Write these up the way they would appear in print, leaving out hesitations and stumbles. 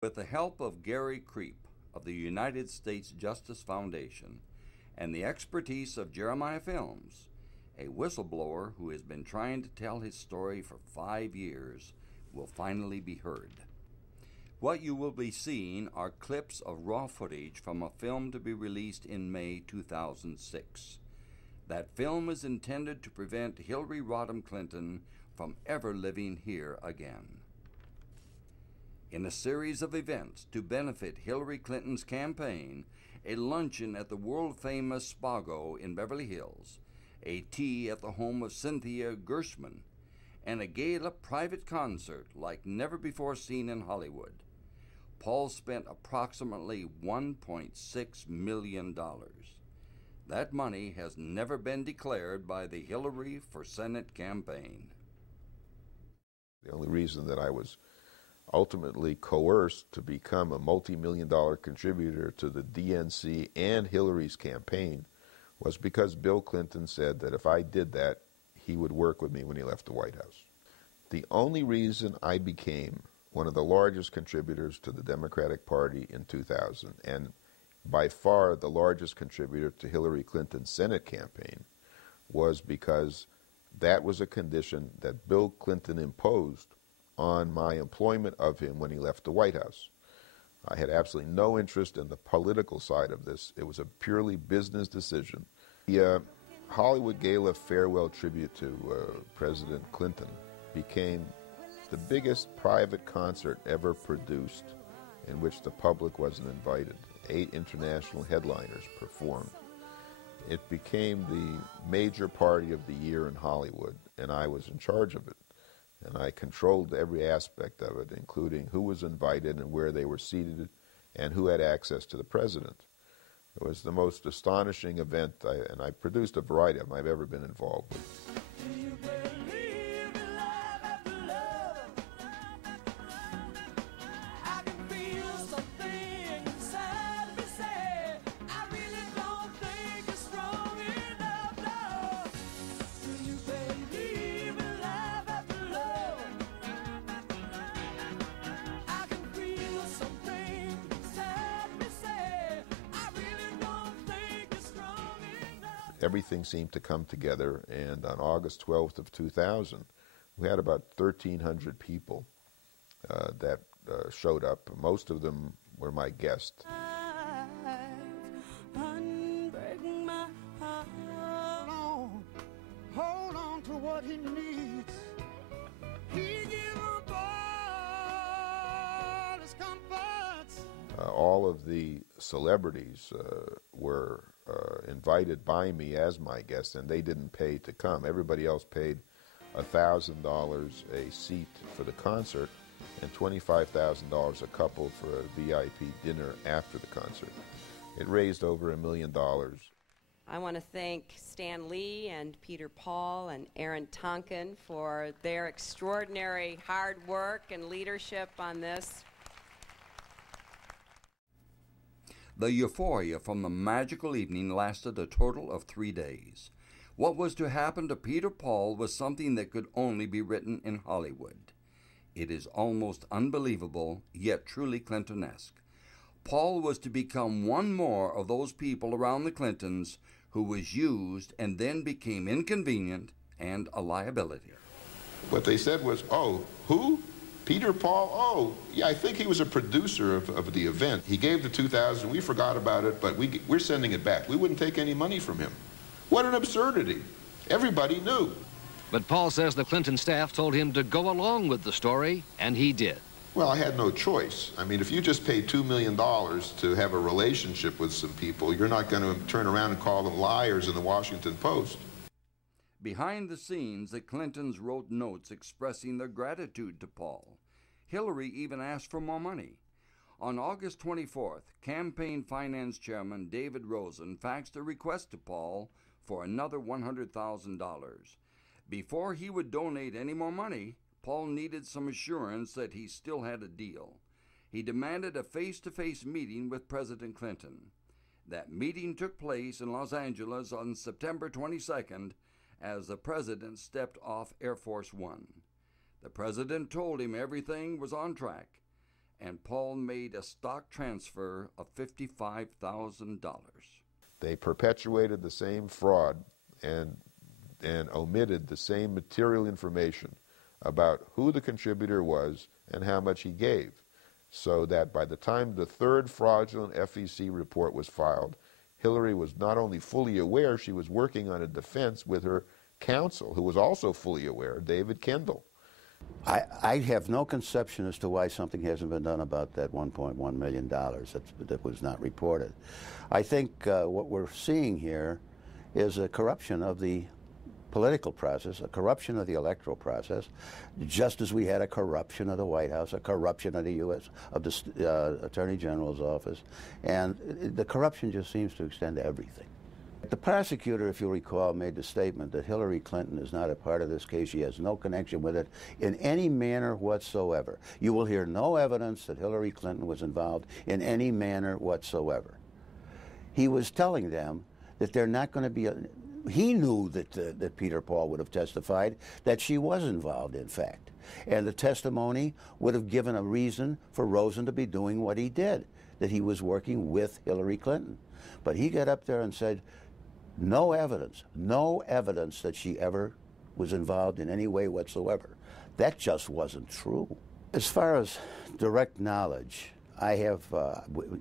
With the help of Gary Creep of the United States Justice Foundation and the expertise of Jeremiah Films, a whistleblower who has been trying to tell his story for 5 years will finally be heard. What you will be seeing are clips of raw footage from a film to be released in May 2006. That film is intended to prevent Hillary Rodham Clinton from ever living here again. In a series of events to benefit Hillary Clinton's campaign, a luncheon at the world-famous Spago in Beverly Hills, a tea at the home of Cynthia Gershman, and a gala private concert like never before seen in Hollywood, Paul spent approximately $1.6 million. That money has never been declared by the Hillary for Senate campaign. The only reason that I was ultimately coerced to become a multi-million-dollar contributor to the DNC and Hillary's campaign was because Bill Clinton said that if I did that, he would work with me when he left the White House. The only reason I became one of the largest contributors to the Democratic Party in 2000, and by far the largest contributor to Hillary Clinton's Senate campaign, was because that was a condition that Bill Clinton imposed on my employment of him when he left the White House. I had absolutely no interest in the political side of this. It was a purely business decision. The Hollywood Gala farewell tribute to President Clinton became the biggest private concert ever produced in which the public wasn't invited. 8 international headliners performed. It became the major party of the year in Hollywood, and I was in charge of it. And I controlled every aspect of it, including who was invited and where they were seated and who had access to the president. It was the most astonishing event, and I produced a variety of them I've ever been involved with. Everything seemed to come together, and on August 12th of 2000, we had about 1,300 people that showed up. Most of them were my guests. Hold on to what he needs. He give up all his comforts. All of the celebrities were invited by me as my guest, and they didn't pay to come. Everybody else paid $1,000 a seat for the concert and $25,000 a couple for a VIP dinner after the concert. It raised over $1 million. I want to thank Stan Lee and Peter Paul and Aaron Tonkin for their extraordinary hard work and leadership on this. The euphoria from the magical evening lasted a total of 3 days. What was to happen to Peter Paul was something that could only be written in Hollywood. It is almost unbelievable, yet truly Clintonesque. Paul was to become one more of those people around the Clintons who was used and then became inconvenient and a liability. What they said was, oh, who? Peter Paul? Oh, yeah, I think he was a producer of the event. He gave the 2,000, we forgot about it, but we're sending it back. We wouldn't take any money from him. What an absurdity. Everybody knew. But Paul says the Clinton staff told him to go along with the story, and he did. Well, I had no choice. I mean, if you just paid $2 million to have a relationship with some people, you're not going to turn around and call them liars in the Washington Post. Behind the scenes, the Clintons wrote notes expressing their gratitude to Paul. Hillary even asked for more money. On August 24th, campaign finance chairman David Rosen faxed a request to Paul for another $100,000. Before he would donate any more money, Paul needed some assurance that he still had a deal. He demanded a face-to-face meeting with President Clinton. That meeting took place in Los Angeles on September 22nd as the president stepped off Air Force One. The president told him everything was on track. and Paul made a stock transfer of $55,000. They perpetuated the same fraud and omitted the same material information about who the contributor was and how much he gave, so that by the time the third fraudulent FEC report was filed, Hillary was not only fully aware, she was working on a defense with her counsel, who was also fully aware, David Kendall. I have no conception as to why something hasn't been done about that $1.1 million that was not reported. I think what we're seeing here is a corruption of the political process, a corruption of the electoral process, just as we had a corruption of the White House, a corruption of the U.S., of the Attorney General's office, and the corruption just seems to extend to everything. The prosecutor, if you recall, made the statement that Hillary Clinton is not a part of this case. She has no connection with it in any manner whatsoever. You will hear no evidence that Hillary Clinton was involved in any manner whatsoever. He was telling them that they're not going to be he knew that Peter Paul would have testified that she was involved, in fact. And the testimony would have given a reason for Rosen to be doing what he did, that he was working with Hillary Clinton. But he got up there and said, no evidence that she ever was involved in any way whatsoever. That just wasn't true. As far as direct knowledge, I have,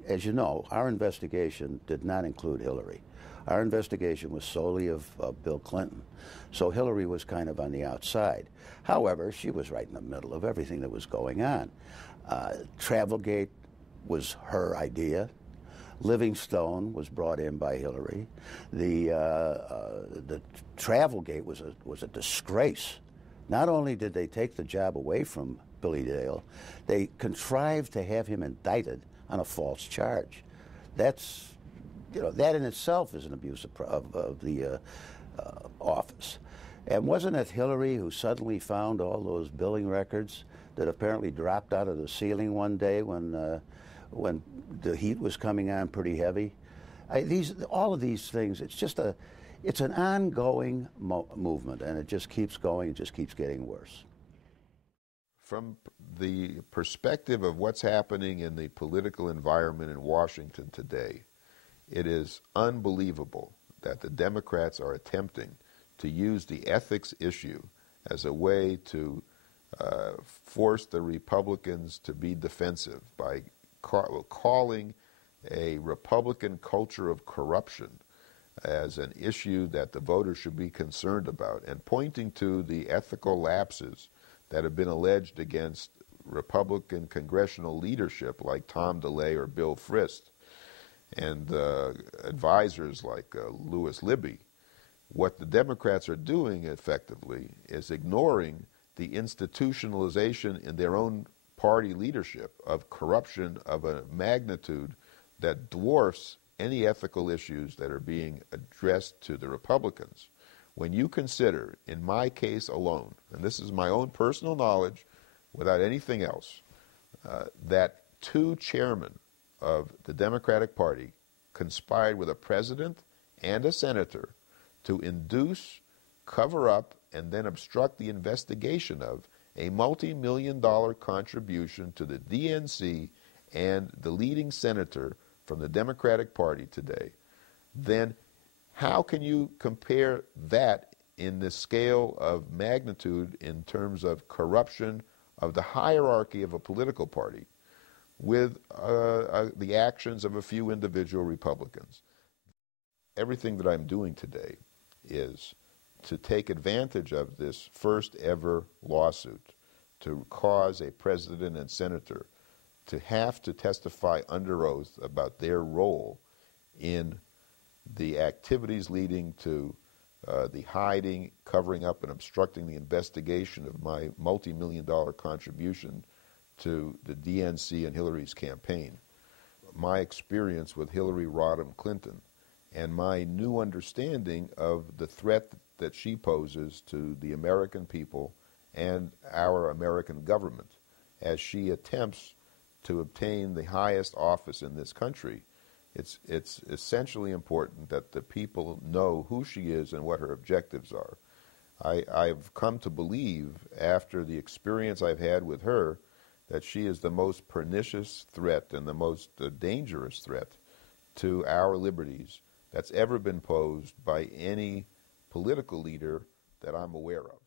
as you know, our investigation did not include Hillary. Our investigation was solely of Bill Clinton. So Hillary was kind of on the outside. However, she was right in the middle of everything that was going on. Travelgate was her idea. Livingstone was brought in by Hillary. The Travelgate was a disgrace. Not only did they take the job away from Billy Dale, they contrived to have him indicted on a false charge. That's, you know, that in itself is an abuse of the office. And wasn't it Hillary who suddenly found all those billing records that apparently dropped out of the ceiling one day when the heat was coming on pretty heavy? All of these things, it's an ongoing movement, and it just keeps going, it just keeps getting worse. From the perspective of what's happening in the political environment in Washington today, it is unbelievable that the Democrats are attempting to use the ethics issue as a way to force the Republicans to be defensive by calling a Republican culture of corruption as an issue that the voters should be concerned about, and pointing to the ethical lapses that have been alleged against Republican congressional leadership like Tom DeLay or Bill Frist, and advisors like Louis Libby. What the Democrats are doing effectively is ignoring the institutionalization in their own party leadership of corruption of a magnitude that dwarfs any ethical issues that are being addressed to the Republicans. When you consider, in my case alone, and this is my own personal knowledge without anything else, that two chairmen of the Democratic Party conspired with a president and a senator to induce, cover up, and then obstruct the investigation of a multi-million-dollar contribution to the DNC and the leading senator from the Democratic Party today, then how can you compare that in the scale of magnitude in terms of corruption of the hierarchy of a political party with the actions of a few individual Republicans? Everything that I'm doing today is to take advantage of this first ever lawsuit to cause a president and senator to have to testify under oath about their role in the activities leading to the hiding, covering up, and obstructing the investigation of my multi-million-dollar contribution to the DNC and Hillary's campaign. My experience with Hillary Rodham Clinton and my new understanding of the threat that she poses to the American people and our American government as she attempts to obtain the highest office in this country. It's essentially important that the people know who she is and what her objectives are. I've come to believe, after the experience I've had with her, that she is the most pernicious threat and the most dangerous threat to our liberties that's ever been posed by any political leader that I'm aware of.